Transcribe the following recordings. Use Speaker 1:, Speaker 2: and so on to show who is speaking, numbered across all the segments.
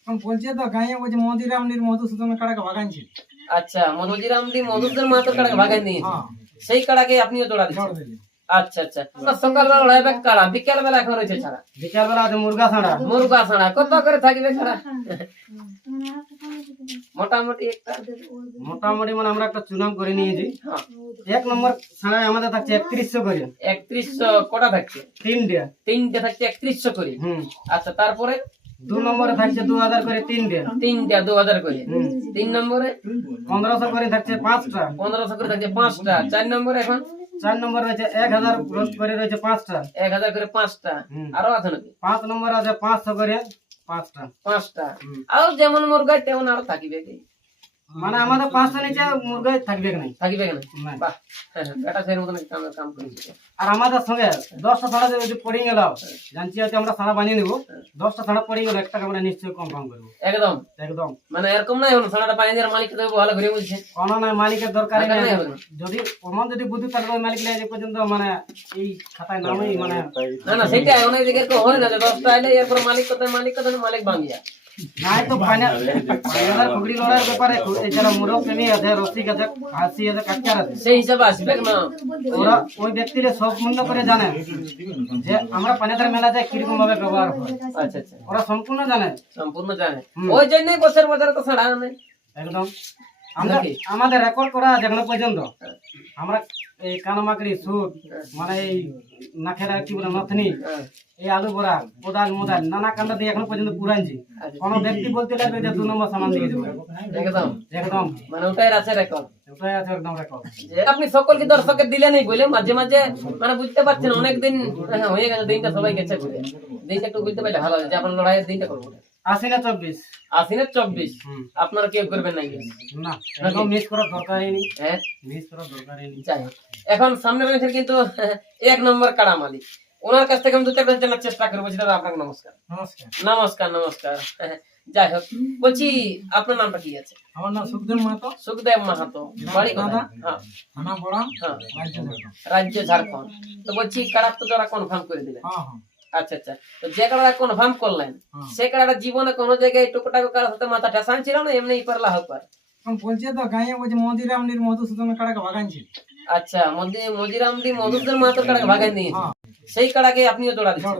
Speaker 1: এখন বলছে তো গাঁয়ে বলছে মদিরামনির মধুসূদন কাড়াকে ভাগাইছে
Speaker 2: আচ্ছা মনোজিরামদি মধুসূদন মাহাতোর কাড়াকে ভাগাই নিয়েছে
Speaker 1: হ্যাঁ
Speaker 2: সেই কাড়াকে আপনিও জোড়া দিচ্ছেন আচ্ছা আচ্ছা সকালবেলা লড়াইবে কাড়া বিকেল বেলা এখন রয়েছে ছাড়া
Speaker 1: বিকাল বেলা আছে মুরগা ছাড়া
Speaker 2: মুরগা ছাড়া কত করে থাকবে ছাড়া মোটামুটি একটা
Speaker 1: মোটামুটি মানে আমরা একটা চুনাম করে নিয়েছি এক নম্বর ছাড়াই আমাদের থাকছে একত্রিশশো করে
Speaker 2: একত্রিশশো কটা থাকছে
Speaker 1: তিনটে
Speaker 2: তিনটে থাকছে একত্রিশশো করে
Speaker 1: হুম
Speaker 2: আচ্ছা তারপরে
Speaker 1: দু নম্বরে থাকছে দু হাজার করে তিনটে।
Speaker 2: তিনটা দু হাজার করে। তিন নম্বরে?
Speaker 1: পনেরোশো করে থাকছে পাঁচটা।
Speaker 2: পনেরোশো করে থাকছে পাঁচটা। চার নম্বরে এখন?
Speaker 1: চার নম্বর রয়েছে এক হাজার করে রয়েছে পাঁচটা।
Speaker 2: এক হাজার করে পাঁচটা। আরও আছে নাকি?
Speaker 1: পাঁচ নম্বর আছে পাঁচশো করে পাঁচটা।
Speaker 2: পাঁচটা। আর যেমন মুরগা তেমন আরও থাকিবে
Speaker 1: মানে আমাদের পাঁচটা নিচে মুরগাই থাকবে নাই
Speaker 2: থাকিবে
Speaker 1: নাই।
Speaker 2: বাহ হ্যাঁ, হ্যাঁ, বেটা সেই মতন কাম কাম করেছে।
Speaker 1: আর আমাদের সঙ্গে দশটা ছাড়া যদি পড়ে গেল জানছি হয়তো আমরা ছাড়া বানিয়ে নিবো। দশটা ছাড়া পড়ে গেল একটা আমরা নিশ্চয়ই কনফার্ম করব।
Speaker 2: একদম।
Speaker 1: একদম।
Speaker 2: মানে এরকম নাই হলো সারাটা পানি দিয়ে মালিক দেবো ভালো করে বলছে
Speaker 1: কোনো নয় মালিকের
Speaker 2: দরকার
Speaker 1: নেই।
Speaker 2: নেই।
Speaker 1: যদি ওমন যদি বুদ্ধি থাকবে মালিক যে পর্যন্ত মানে এই খাতায় নামই মানে
Speaker 2: না না সেটাই অনেক জায়গায় তো হয় না দশটা আইলে এরপর মালিক কোথায় মালিক কোথায় মালিক ভাঙিয়া।
Speaker 1: নাই তো ফাইনাল ফাইনাল খুগড়ি লড়াইয়ের ব্যাপারে এছাড়া মুরগ প্রেমী আছে রসিক আছে হাসি আছে কাটকার আছে
Speaker 2: সেই হিসাবে আসবে না।
Speaker 1: ওরা ওই ব্যক্তিরা সব মূল্য করে জানে যে আমরা পানিদার মেলা যায় কীরকম ভাবে ব্যবহার হয়।
Speaker 2: আচ্ছা আচ্ছা।
Speaker 1: ওরা সম্পূর্ণ জানে?
Speaker 2: সম্পূর্ণ জানে। ওই জন্যই বছর বছর তো ছাড়া নেই
Speaker 1: একদম। আমরা আমাদের রেকর্ড করা আছে এখনও পর্যন্ত। আমরা এই কানমাকড়ি সুট মানে এই নাখেরা কি বলে নথনি। এই আলু বড়া কোদাল মোদাল নানা কান্ড দিয়ে এখনও পর্যন্ত পুরাইছি কোনো ব্যক্তি বলতে লাগবে যে দু নম্বর সামান দিয়ে দেবো।
Speaker 2: একদম।
Speaker 1: একদম।
Speaker 2: মানে ওটাই আছে রেকর্ড
Speaker 1: ওটাই আছে একদম রেকর্ড
Speaker 2: আপনি সকলকে দর্শকের দিলেনই বলে মাঝে মাঝে মানে বুঝতে পারছেন অনেকদিন হ্যাঁ, হয়ে গেছে দিনটা সবাই গেছে দিনটা একটু বুঝতে পারলে ভালো যে আপনার লড়াইয়ের দিনটা করব।
Speaker 1: আশি না চব্বিশ।
Speaker 2: আশ্বিনের চব্বিশ।
Speaker 1: হুম।
Speaker 2: আপনারা কেউ করবেন না
Speaker 1: না একদম মিস করার দরকারই নেই।
Speaker 2: হ্যাঁ?
Speaker 1: মিস করার দরকারই নেই।
Speaker 2: যাই এখন সামনে রয়েছে কিন্তু এক নম্বর কাড়া মালিক। ওনার কাছ থেকে আমি দু চারটা জানার চেষ্টা করব দাদা আপনাকে নমস্কার।
Speaker 1: নমস্কার।
Speaker 2: নমস্কার নমস্কার। যাই হোক বলছি আপনার নামটা কি আছে?
Speaker 1: আমার নাম সুখদেব মাহাতো।
Speaker 2: সুখদেব মাহাতো। বাড়ি কোথায়? হ্যাঁ। হ্যাঁ।
Speaker 1: রাজ্য ঝাড়খণ্ড।
Speaker 2: তো বলছি কাড়া তো যারা কনফার্ম করে দিলেন।
Speaker 1: হ্যাঁ হ্যাঁ।
Speaker 2: আচ্ছা আচ্ছা। তো যে কাড়াটা কনফার্ম করলেন। সে কাড়াটা জীবনে কোনো জায়গায় টুকটাক কারোর সাথে মাথা ঠেসান ছিল না? এমনি পারলা হোক
Speaker 1: বলছে তো গাঁয়ে বলছে মদিরামনির মধুসূদন কাড়াকে ভাগাইছে
Speaker 2: আচ্ছা মধ্যে মজিরামদি মধুসূদন মাহাতোর কাড়াকে ভাগাই নিয়েছে
Speaker 1: হ্যাঁ।
Speaker 2: সেই কাড়াকে আপনিও জোড়া দিচ্ছেন?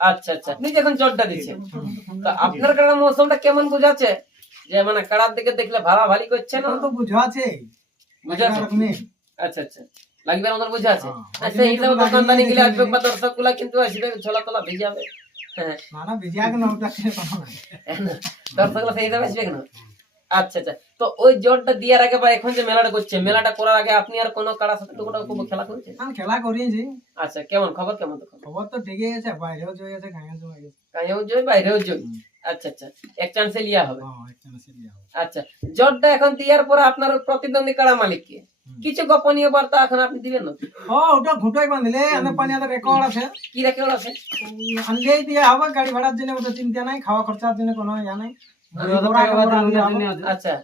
Speaker 2: আচ্ছা আচ্ছা। আপনি যখন জটটা দিচ্ছেন। তো আপনার কাড়ার মৌসুমটা কেমন বুঝাচ্ছে? যে মানে কাড়ার দিকে দেখলে ভাড়া ভালি করছে না?
Speaker 1: তো বুঝো আছে
Speaker 2: বুঝাচ্ছে আচ্ছা আচ্ছা। লাগবে আমাদের বুঝা আছে।
Speaker 1: হ্যাঁ।
Speaker 2: আর সেই হিসাবে দোকানদানি গেলে আসবে বা দর্শকগুলা কিন্তু আসবে ছোলা তোলা ভিজাবে হ্যাঁ।
Speaker 1: না না ভিজিয়া কেন ওটা কোনো না
Speaker 2: দর্শকগুলা সেই হিসাবে আসবে কেন? আচ্ছা আচ্ছা। তো ওই জোরটা দেওয়ার আগে বা এখন যে মেলাটা করছে মেলাটা করার আগে আপনি আর কোনো কাড়ার সাথে টুকুটা খুব খেলা করেছেন?
Speaker 1: আমি খেলা করিয়েছি
Speaker 2: আচ্ছা কেমন? খবর কেমন তো খবর?
Speaker 1: তো ঠিকই আছে বাইরেও জয় আছে গাঁয়েও জয় আছে।
Speaker 2: কাইও জয় বাইরেও জয়। আচ্ছা আচ্ছা। এক চান্সে লিয়া হবে।
Speaker 1: হ্যাঁ হবে।
Speaker 2: আচ্ছা জটটা এখন দেওয়ার পরে আপনার প্রতিদ্বন্দ্বী কারা মালিক মালিককে কিছু গোপনীয় বার্তা এখন আপনি দিবেন না?
Speaker 1: ও ওটা ঘুটাই বাঁধলে আমি পানি আদা রেকর্ড আছে
Speaker 2: কি রেখে আছে
Speaker 1: আনলেই দিয়ে হবে গাড়ি ভাড়ার জন্য ওটা চিন্তা নাই খাওয়া খরচার জন্য কোনো ইয়া নাই।
Speaker 2: আচ্ছা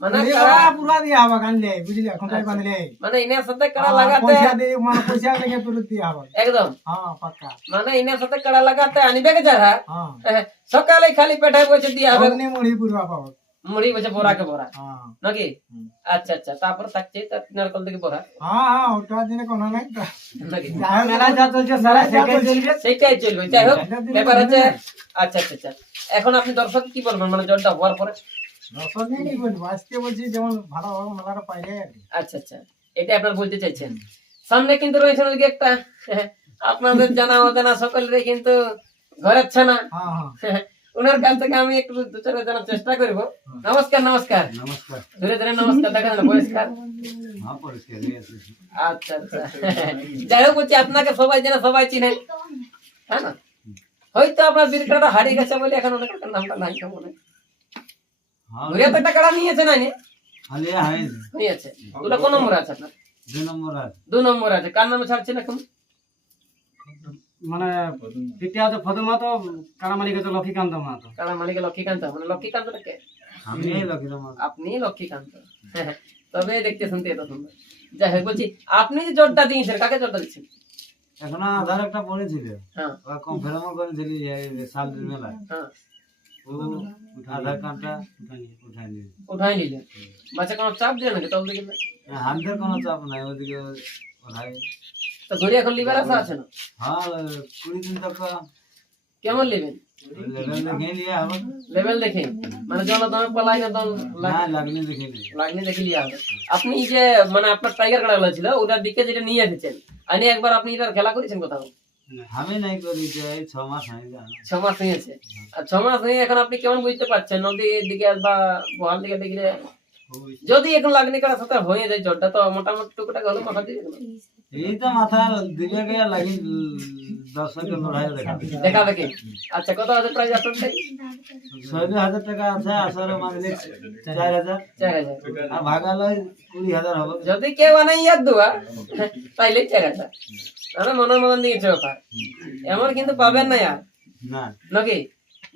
Speaker 2: মানে কাড়া-
Speaker 1: পুরা দিয়া হবে আনলে বুঝলি ঘুটাই বাঁধলে।
Speaker 2: মানে ইনার সাথে কাড়া লাগাতে
Speaker 1: পয়সা দিয়ে মানে পয়সা লেগে ফেরত দিয়া হবে
Speaker 2: একদম।
Speaker 1: হ্যাঁ পাক্কা।
Speaker 2: মানে ইনার সাথে কাড়া লাগাতে আনিবে কে যারা?
Speaker 1: হ্যাঁ।
Speaker 2: হ্যাঁ, সকালে খালি পেটায় বসে দিয়ে হবে
Speaker 1: অগ্নি মুড়ি পাবো
Speaker 2: মুড়ি বসে বড়াকে বড়া।
Speaker 1: হ্যাঁ।
Speaker 2: নাকি? আচ্ছা আচ্ছা তারপর থাকছে তার নারকল থেকে
Speaker 1: হ্যাঁ হ্যাঁ ওটার জন্য কোনো নাই মেলা যা চলছে সারা সেটাই চলবে।
Speaker 2: সেইটাই চলবে। যাই হোক ব্যাপার হচ্ছে আচ্ছা আচ্ছা আচ্ছা। এখন আপনি দর্শক কি বলবেন? মানে জলটা হওয়ার পরে?
Speaker 1: দর্শক কি বলব? আজকে বলছি যেমন ভালো ভালো মেলাটা পাইলে
Speaker 2: আচ্ছা আচ্ছা। এটা আপনার বলতে চাইছেন। সামনে কিন্তু রয়েছে একটা? আপনাদের জানা অজানা সকলেরই কিন্তু ঘরের ছানা
Speaker 1: হ্যাঁ হ্যাঁ।
Speaker 2: ওনার কাছ থেকে আমি একটু দু চার জানার চেষ্টা করব। নমস্কার নমস্কার।
Speaker 1: নমস্কার।
Speaker 2: ধীরে ধীরে নমস্কার দেখা যাবে পরিষ্কার।
Speaker 1: হ্যাঁ
Speaker 2: আচ্ছা আচ্ছা। যাই হোক বলছি আপনাকে সবাই জানা সবাই চিনে। হ্যাঁ না? হয়তো আপনার বিরকাটা হারিয়ে গেছে বলে এখন কাকার নামটা নাই কেমন ঘুরে তো টাকাটা নিয়েছে না নিয়েছে। ওটা কোন নম্বর আছে আপনার?
Speaker 1: দুই নম্বর আছে।
Speaker 2: দু নম্বর আছে। কার নামে ছাড়ছেন এখন?
Speaker 1: মানে তৃতীয় তো ফদমা তো কারামালি গেছে লক্ষ্মীকান্ত মাহাতো।
Speaker 2: কারা মালিক লক্ষ্মীকান্ত মানে লক্ষ্মীকান্তটা কে?
Speaker 1: আমি লক্ষ্মীকান্ত
Speaker 2: আপনি লক্ষ্মীকান্ত। তবে দেখতে শুনতে এত সুন্দর যাই হোক বলছি আপনি যে জোরটা দিয়েছেন কাকে জোরটা দিচ্ছেন?
Speaker 1: এখন আধার একটা পড়েছিল।
Speaker 2: হ্যাঁ।
Speaker 1: কনফার্ম করেছিলি সাল মেলায়
Speaker 2: হ্যাঁ।
Speaker 3: ও আধার কার্ডটা উঠাই নিয়ে
Speaker 2: উঠাই নিলেন বাচ্চা কোনো চাপ দিলেন নাকি তবে দেখলেন
Speaker 3: হামদের কোনো চাপ নাই ওদিকে
Speaker 2: তো ঘড়ি এখন লিভার আসা আছে না?
Speaker 3: হ্যাঁ কুড়ি দিন তক
Speaker 2: কেমন নেবেন?
Speaker 3: লেভেল দেখে নিয়ে হবে
Speaker 2: লেভেল দেখে? মানে জন দামে পালাই না দন
Speaker 3: লাগনি দেখে
Speaker 2: লাগনি দেখে লিয়া হবে আপনি যে মানে আপনার টাইগার কাটা ছিল ওটার দিকে যেটা নিয়ে এসেছেন আনি একবার আপনি এটার খেলা করেছেন কোথাও?
Speaker 3: আমি নাই করি যে ছ মাস হয়ে
Speaker 2: ছ মাস হয়েছে। আর ছ মাস হয়ে এখন আপনি কেমন বুঝতে পারছেন? নদীর দিকে বা বহাল দিকে দেখলে যদি এখন লাগনি কাটা সাথে হয়ে যায় জ্বরটা তো মোটামুটি টুকুটাকে হলো মাথা দিয়ে
Speaker 3: এই তো মাথা দিবে গিয়ে লাগি দর্শকের লড়াই দেখা
Speaker 2: দেখা দেখে আচ্ছা কত আছে প্রাইস আপনার
Speaker 3: ছয় হাজার টাকা আছে আসরে মানে চার হাজার।
Speaker 2: চার হাজার।
Speaker 3: আর ভাগালো কুড়ি হাজার হবে।
Speaker 2: যদি কেউ আনে ইয়ার দুয়া তাইলে চার হাজার। তাহলে মনের মতন দিয়েছে এমন কিন্তু পাবেন না আর
Speaker 3: না।
Speaker 2: নাকি?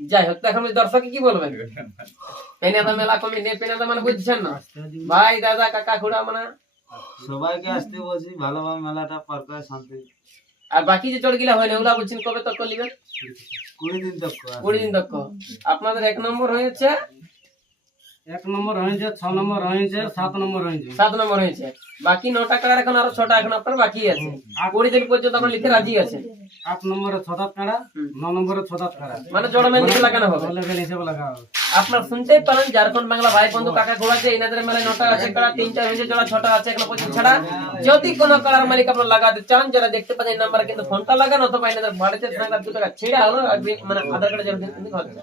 Speaker 2: যাই হোক এখন দর্শক কি বলবেন? পেনাদা মেলা কমে নে পেনাদা মানে বুঝছেন না? ভাই দাদা কাকা খুড়া মানে
Speaker 3: সবাইকে আসতে বলছি ভালোভাবে মেলাটা পার করে শান্তি।
Speaker 2: আর বাকি যে চড় গিলা হয় না ওগুলা বলছেন কবে তক লিবেন
Speaker 3: কুড়ি দিন তক
Speaker 2: কুড়ি দিন তক আপনাদের এক নম্বর হয়েছে
Speaker 1: এক নম্বর হয়েছে ছ নম্বর হয়েছে সাত নম্বর হয়েছে
Speaker 2: সাত নম্বর হয়েছে বাকি নটা কাড়ার এখন আরও ছটা এখন আপনার বাকি আছে। কুড়ি দিন পর্যন্ত আপনার লিখে রাজি আছে।
Speaker 1: আট নম্বরে ছদাত কাড়া। ন নম্বরে ছদাত কাড়া।
Speaker 2: মানে জড় মেনে লাগানো হবে।
Speaker 1: লেভেল হিসেবে লাগা হবে।
Speaker 2: আপনার শুনতেই পারেন ঝাড়খণ্ড বাংলা ভাই বন্ধু কাকা ঘোড়াছে এনাদের মেলায় নটা আছে কাড়া তিনটা হয়েছে জোড়া ছটা আছে এখনও পর্যন্ত ছাড়া। যদি কোনো কালার মালিক আপনার লাগাতে চান যারা দেখতে পাচ্ছেন এই নাম্বারে কিন্তু ফোনটা লাগান অথবা এনাদের বাড়িতে থাকা দু টাকা ছেড়ে হলো মানে আধার কার্ডে কিন্তু হচ্ছে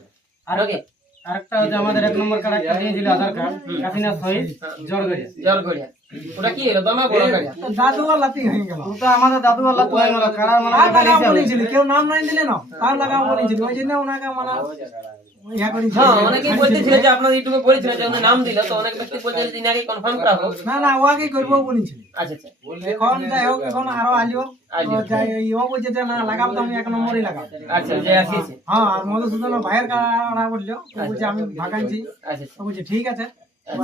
Speaker 2: আর ওকে
Speaker 1: আরেকটা হচ্ছে আমাদের এক নম্বর কার্ড একটা দিয়েছিল আধার কার্ড কাশিনা শহীদ জড়গড়িয়া
Speaker 2: জল গড়িয়া ওটা কি বড়
Speaker 4: দাদু আর লাতি হয়ে গেল।
Speaker 1: ওটা আমাদের দাদু হয়ে গেল মানে
Speaker 4: আর কেউ নাম নাই দিলে না। তার লাগাও বলেছিল? ওই জন্য ওনাকে মানে।
Speaker 2: হ্যাঁ অনেকেই বলতেছিল যে আপনার ইউটিউবে বলেছিল যে নাম দিল তো অনেক ব্যক্তি বলছে যে আগে কনফার্ম করা হোক।
Speaker 4: না না ওয়াকে করব বলেছিল
Speaker 2: আচ্ছা আচ্ছা।
Speaker 4: এখন যাই হোক এখন আরও আলিও।
Speaker 2: আলিও।
Speaker 4: যাই ও বলছে যে না লাগাবো তো আমি এক নম্বরই লাগাবো।
Speaker 2: আচ্ছা যে আসিয়েছে।
Speaker 4: হ্যাঁ আর মধুসূদন ভাইয়ের কাড়া বলল ও বলছে আমি ভাগাইছি।
Speaker 2: আচ্ছা
Speaker 4: বলছে ঠিক আছে। আর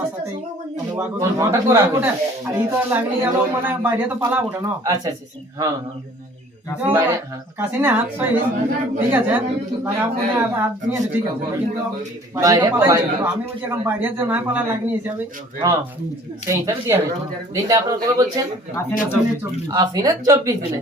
Speaker 4: তো লাগলি গেল মানে বাইরে তো পালা ওঠে না?
Speaker 2: আচ্ছা আচ্ছা আচ্ছা। হ্যাঁ হ্যাঁ। হ্যাঁ।
Speaker 4: হাত সই ঠিক আছে। মানে আর হাত নিয়েছে ঠিক আছে। কিন্তু
Speaker 2: বাইরে
Speaker 4: আমি বলছি এখন যে না পালা লাগনি হিসাবে
Speaker 2: হ্যাঁ। সেই হিসাবে হয়েছে আপনার কবে বলছেন? আফিনা চব্বিশ দিনে।